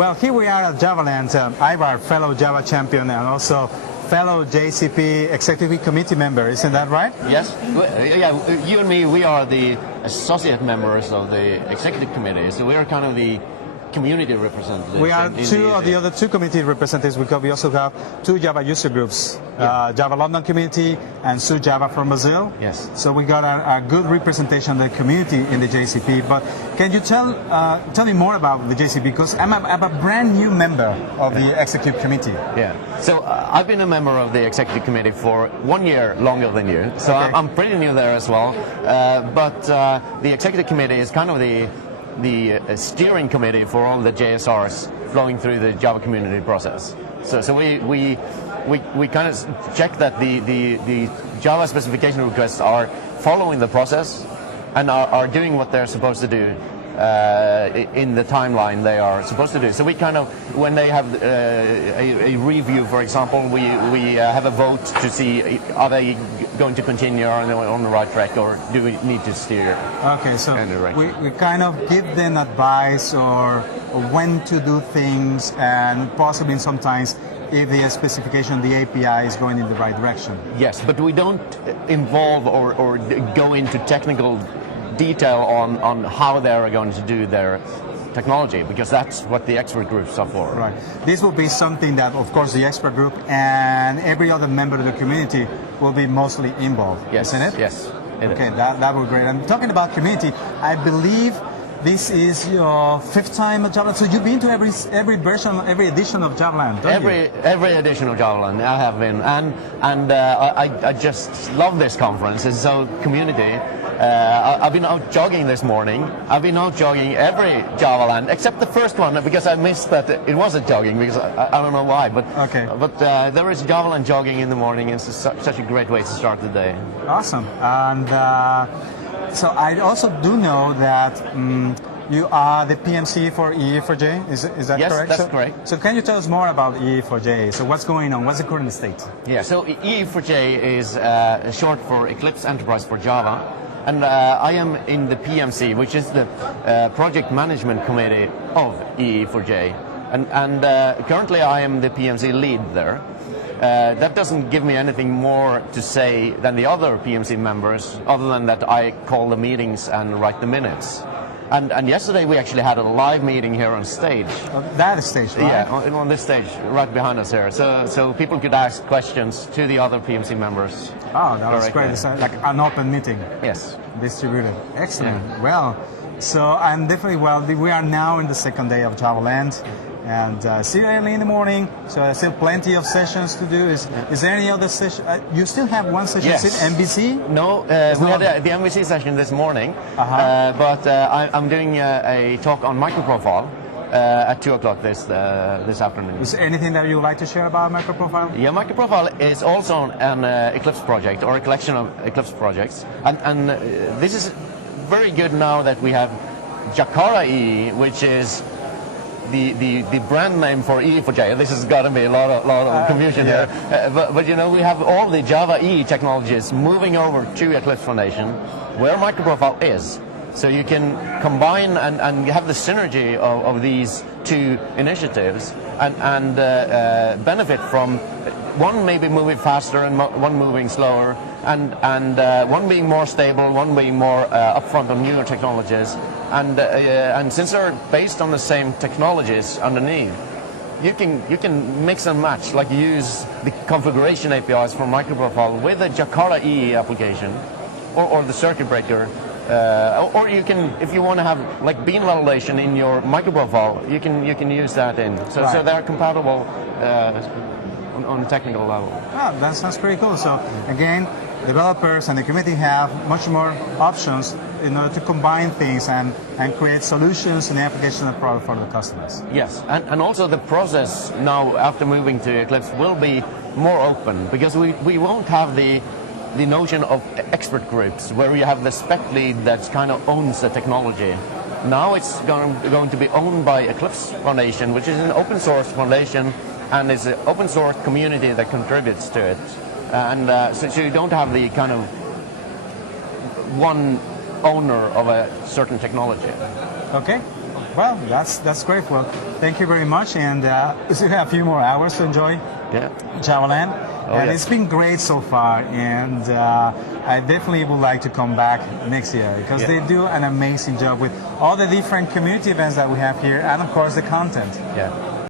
Well, here we are at Javaland. Ivar, fellow Java champion and also fellow JCP Executive Committee member, isn't that right? Yes. Yeah, you and me, we are the associate members of the Executive Committee, so we are kind of the community representatives. We are two of the other two committee representatives because we also have two Java user groups, Java London community and Su Java from Brazil. Yes. So we got a good representation of the community in the JCP. But can you tell me more about the JCP? Because I'm a brand new member of the Executive Committee. Yeah. So I've been a member of the Executive Committee for 1 year longer than you. So okay. I'm pretty new there as well. But the Executive Committee is kind of the steering committee for all the JSRs flowing through the Java community process. So we kind of check that the Java specification requests are following the process and are doing what they're supposed to do in the timeline they are supposed to do. So we kind of, when they have a review, for example, we have a vote to see are they going to continue on the right track or do we need to steer? Okay, so we kind of give them advice or when to do things and possibly sometimes if the specification, the API is going in the right direction. Yes, but we don't involve or go into technical detail on how they are going to do their technology, because that's what the expert groups are for. Right. This will be something that, of course, the expert group and every other member of the community will be mostly involved, yes. Isn't it? Yes. Okay, that would be great. And talking about community, I believe this is your 5th time at Javaland. So you've been to every version, every edition of Javaland, don't you? Every edition of Javaland I have been, and I just love this conference. It's so community. I've been out jogging this morning. I've been out jogging every Javaland except the first one because I missed that it wasn't jogging because I don't know why. But okay. But there is Javaland jogging in the morning. It's such a great way to start the day. Awesome. And so I also do know that you are the PMC for EE4J. Is that yes, correct? Yes, that's correct. So can you tell us more about EE4J? So what's going on? What's the current state? Yeah. So EE4J is short for Eclipse Enterprise for Java. And I am in the PMC, which is the Project Management Committee of EE4J. And currently I am the PMC lead there. That doesn't give me anything more to say than the other PMC members, other than that I call the meetings and write the minutes. And yesterday we actually had a live meeting here on stage. That stage, right? Yeah, on this stage, right behind us here. So people could ask questions to the other PMC members. Oh, that was great. It's like an open meeting. Yes. Distributed. Excellent. Yeah. Well, so I'm definitely, we are now in the 2nd day of Javaland. And still early in the morning, so still plenty of sessions to do. Is there any other session? You still have one session, yes. Is it MVC? No, we had the MVC session this morning, but I'm doing a talk on Microprofile at 2 o'clock this afternoon. Is there anything that you would like to share about Microprofile? Yeah, Microprofile is also an Eclipse project, or a collection of Eclipse projects. And this is very good now that we have Jaca EE, which is the brand name for EE4J. This has got to be a lot of confusion here. But you know, we have all the Java EE technologies moving over to Eclipse Foundation, where Microprofile is. So you can combine and have the synergy of these two initiatives and benefit from one maybe moving faster and one moving slower, and one being more stable, one being more upfront on newer technologies. And since they're based on the same technologies underneath, you can mix and match, like use the configuration APIs from Microprofile with the Jaca EE application, or the circuit breaker, or you can, if you want to have like bean validation in your Microprofile, you can use that in. So right. So they're compatible on a technical level. Oh, that sounds pretty cool. So again, developers and the community have much more options in order to combine things and create solutions and application and product for the customers. Yes, and also the process now after moving to Eclipse will be more open, because we won't have the notion of expert groups where you have the spec lead that kind of owns the technology. Now it's going to be owned by Eclipse Foundation, which is an open source foundation, and it's an open source community that contributes to it. And so you don't have the kind of one owner of a certain technology. Okay, Well, that's great. Well, thank you very much, and we still have a few more hours to enjoy Javaland. And yes. it's been great so far, and I definitely would like to come back next year because they do an amazing job with all the different community events that we have here, and of course the content. Yeah.